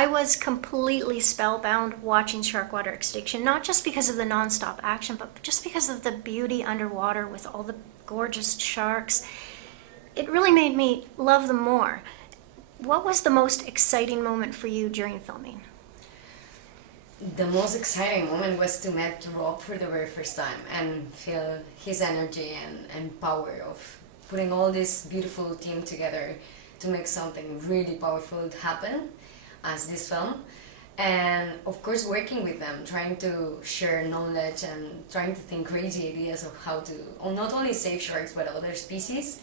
I was completely spellbound watching Sharkwater Extinction, not just because of the nonstop action, but just because of the beauty underwater with all the gorgeous sharks. It really made me love them more. What was the most exciting moment for you during filming? The most exciting moment was to meet Rob for the very first time and feel his energy and power of putting all this beautiful team together to make something really powerful happen as this film. And of course working with them, trying to share knowledge and trying to think crazy ideas of how to not only save sharks but other species.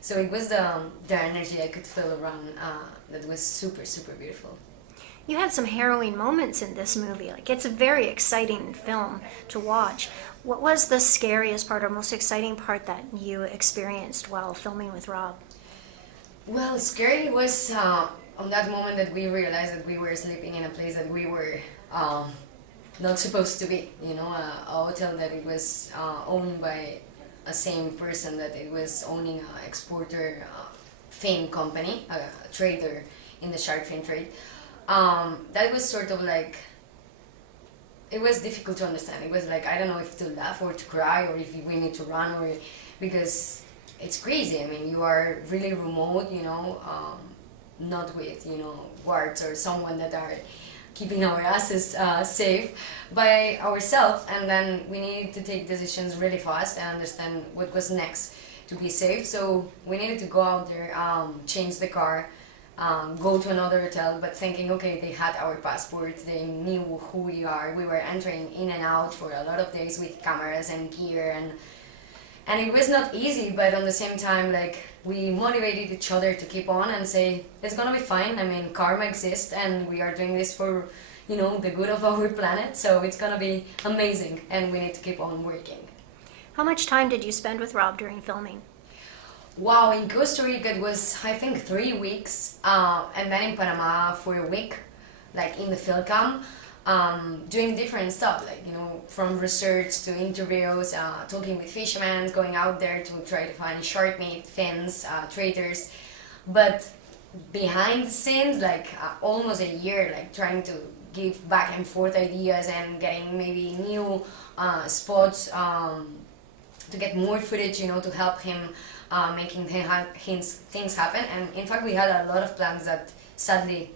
So it was the energy I could feel around that was super, super beautiful. You had some harrowing moments in this movie. Like, it's a very exciting film to watch. What was the scariest part or most exciting part that you experienced while filming with Rob? Well, scary was on that moment that we realized that we were sleeping in a place that we were not supposed to be. You know, a hotel that it was owned by a same person that it was owning an exporter fin company, a trader in the shark fin trade. That was sort of like, it was difficult to understand. It was like, I don't know if to laugh or to cry or if we need to run, or because it's crazy. I mean, you are really remote, you know, not with, you know, guards or someone that are keeping our asses safe by ourselves, and then we needed to take decisions really fast and understand what was next to be safe. So we needed to go out there, change the car, go to another hotel, but thinking, okay, they had our passports, they knew who we are. We were entering in and out for a lot of days with cameras and gear, and it was not easy, but on the same time, like, we motivated each other to keep on and say, it's gonna be fine. I mean, karma exists and we are doing this for, you know, the good of our planet, so it's gonna be amazing and we need to keep on working. How much time did you spend with Rob during filming? Wow, in Costa Rica it was, I think, 3 weeks, and then in Panama for a week, like in the field camp, doing different stuff, like, you know, from research to interviews, talking with fishermen, going out there to try to find shark meat, fins, traders, but behind the scenes, like almost a year, like trying to give back and forth ideas and getting maybe new spots to get more footage, you know, to help him making things happen. And in fact, we had a lot of plans that sadly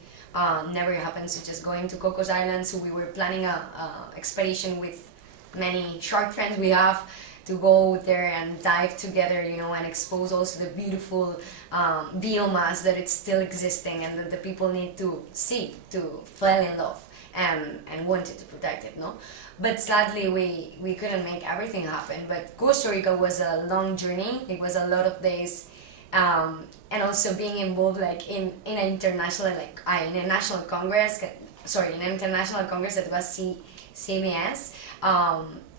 never happened, such as going to Cocos Island. So we were planning a expedition with many shark friends we have to go there and dive together, you know, and expose also the beautiful biomass that it's still existing and that the people need to see to fall in love and wanted to protect it, no? But sadly we couldn't make everything happen. But Costa Rica was a long journey. It was a lot of days, and also being involved like in an international, like in a national congress, sorry, in an international congress that was CBS.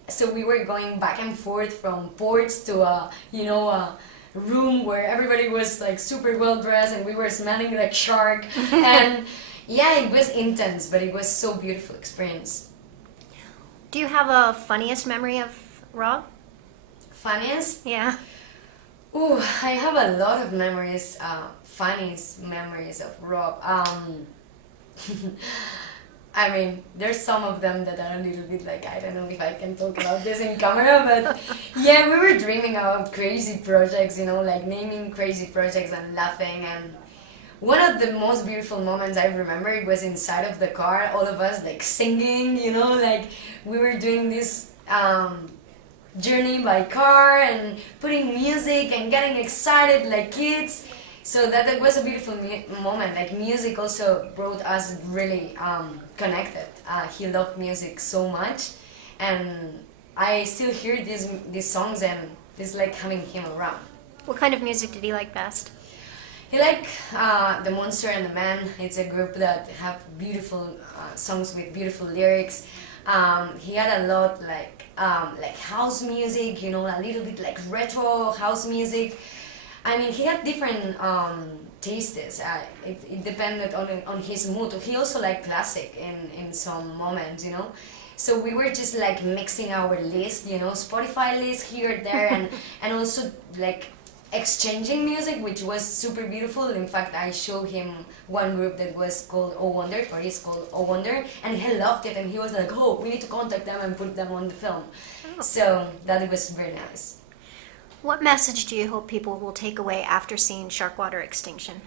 So we were going back and forth from ports to a, you know, a room where everybody was like super well dressed and we were smelling like shark. And yeah, it was intense, but it was so beautiful experience. Do you have a funniest memory of Rob? Funniest? Yeah. Ooh, I have a lot of memories, funniest memories of Rob. I mean, there's some of them that are a little bit like, I don't know if I can talk about this in camera, but yeah, we were dreaming about crazy projects, you know, like naming crazy projects and laughing. And one of the most beautiful moments I remember was inside of the car, all of us like singing, you know, like we were doing this journey by car and putting music and getting excited like kids. So that was a beautiful moment. Like music also brought us really connected. He loved music so much, and I still hear these songs and it's like having him around. What kind of music did he like best? He liked The Monster and the Man. It's a group that have beautiful songs with beautiful lyrics. He had a lot like house music, you know, a little bit like retro house music. I mean, he had different tastes. It depended on his mood. He also liked classic in some moments, you know. So we were just like mixing our list, you know, Spotify list here, there, and also like exchanging music, which was super beautiful. In fact, I showed him one group that was called Oh Wonder, or is called Oh Wonder, and he loved it, and he was like, oh, we need to contact them and put them on the film. Oh. So that was very nice. What message do you hope people will take away after seeing Sharkwater Extinction?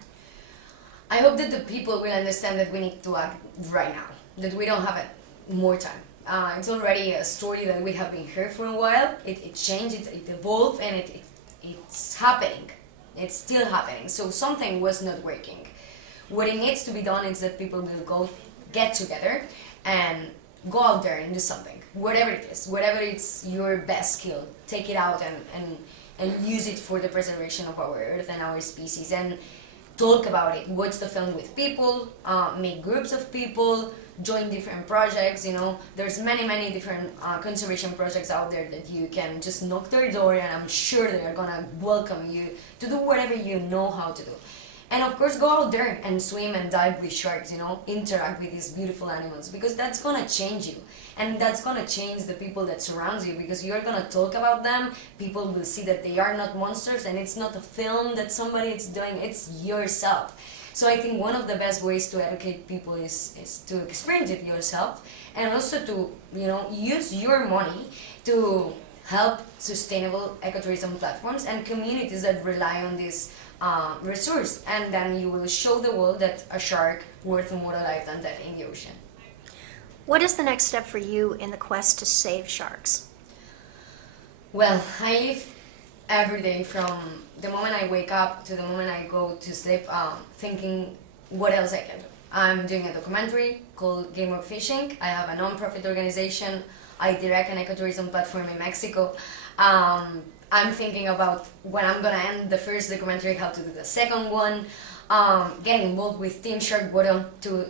I hope that the people will understand that we need to act right now, that we don't have more time. It's already a story that we have been heard for a while. It changed, it evolved, and it's happening. It's still happening. So something was not working. What it needs to be done is that people will get together and go out there and do something. Whatever it is, whatever it's your best skill, take it out and use it for the preservation of our earth and our species, and talk about it. Watch the film with people, make groups of people, join different projects. There's many different conservation projects out there that you can just knock their door, and I'm sure they're gonna welcome you to do whatever you know how to do. And of course, go out there and swim and dive with sharks, interact with these beautiful animals, because that's gonna change you. And that's gonna change the people that surround you, because you're gonna talk about them, people will see that they are not monsters, and it's not a film that somebody is doing, it's yourself. So I think one of the best ways to educate people is to experience it yourself, and also to, use your money to help sustainable ecotourism platforms and communities that rely on this resource, and then you will show the world that a shark worth more alive than dead in the ocean. What is the next step for you in the quest to save sharks? Well, I live every day from the moment I wake up to the moment I go to sleep thinking what else I can do. I'm doing a documentary called Game of Fishing. I have a non-profit organization. I direct an ecotourism platform in Mexico. I'm thinking about when I'm gonna end the first documentary, how to do the second one, getting involved with Team Sharkwater to,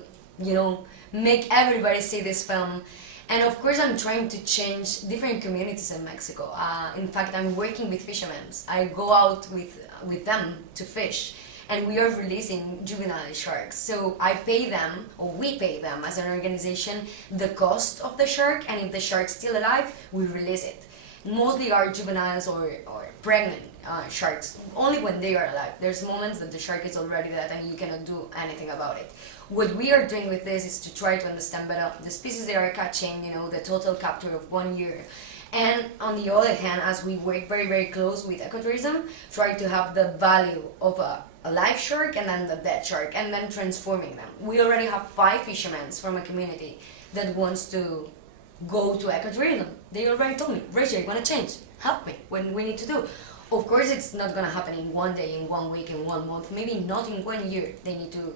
make everybody see this film. And of course, I'm trying to change different communities in Mexico. In fact, I'm working with fishermen. I go out with them to fish, and we are releasing juvenile sharks. So I pay them, or we pay them as an organization, the cost of the shark, and if the shark's still alive, we release it. Mostly are juveniles or pregnant sharks, only when they are alive. There's moments that the shark is already dead and you cannot do anything about it. What we are doing with this is to try to understand better the species they are catching, the total capture of 1 year. And on the other hand, as we work very close with ecotourism, try to have the value of a live shark and then the dead shark, and then transforming them. We already have 5 fishermen from a community that wants to go to ecotourism. They already told me, Regi, I want to change. Help me. What we need to do? Of course, it's not going to happen in 1 day, in 1 week, in 1 month, maybe not in 1 year. They need to,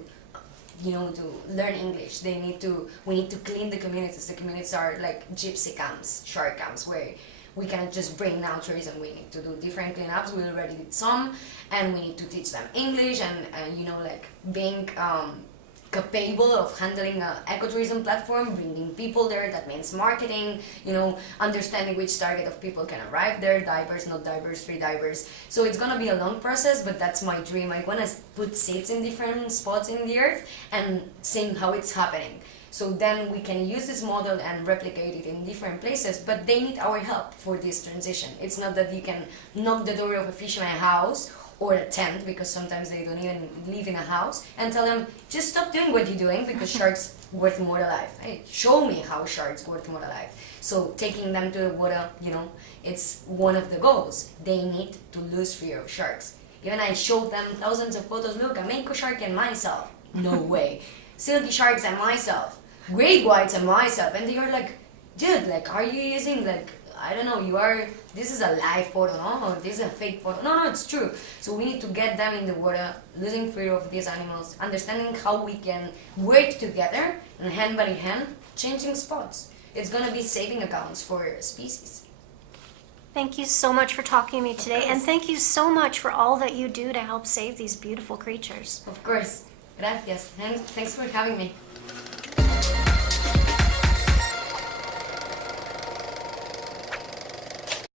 to learn English. We need to clean the communities. The communities are like gypsy camps, shark camps, where we cannot just bring now tourism. We need to do different cleanups. We already did some, and we need to teach them English and being capable of handling an ecotourism platform, bringing people there. That means marketing, understanding which target of people can arrive there, divers, not divers, free divers. So it's gonna be a long process, but that's my dream. I wanna put seeds in different spots in the earth and seeing how it's happening. So then we can use this model and replicate it in different places, but they need our help for this transition. It's not that you can knock the door of a fisherman's house or a tent, because sometimes they don't even live in a house, and tell them, just stop doing what you're doing because sharks worth more alive. Hey, show me how sharks worth more alive. So taking them to the water, it's one of the goals. They need to lose fear of sharks. Even I showed them thousands of photos. Look, a mako shark and myself. No way. Silky sharks and myself. Great whites and myself. And they are like, dude, are you using I don't know, this is a live photo, no? Or this is a fake photo. No, it's true. So we need to get them in the water, losing fear of these animals, understanding how we can work together, and hand by hand, changing spots. It's going to be saving accounts for species. Thank you so much for talking to me today, and thank you so much for all that you do to help save these beautiful creatures. Of course. Gracias. Thanks for having me.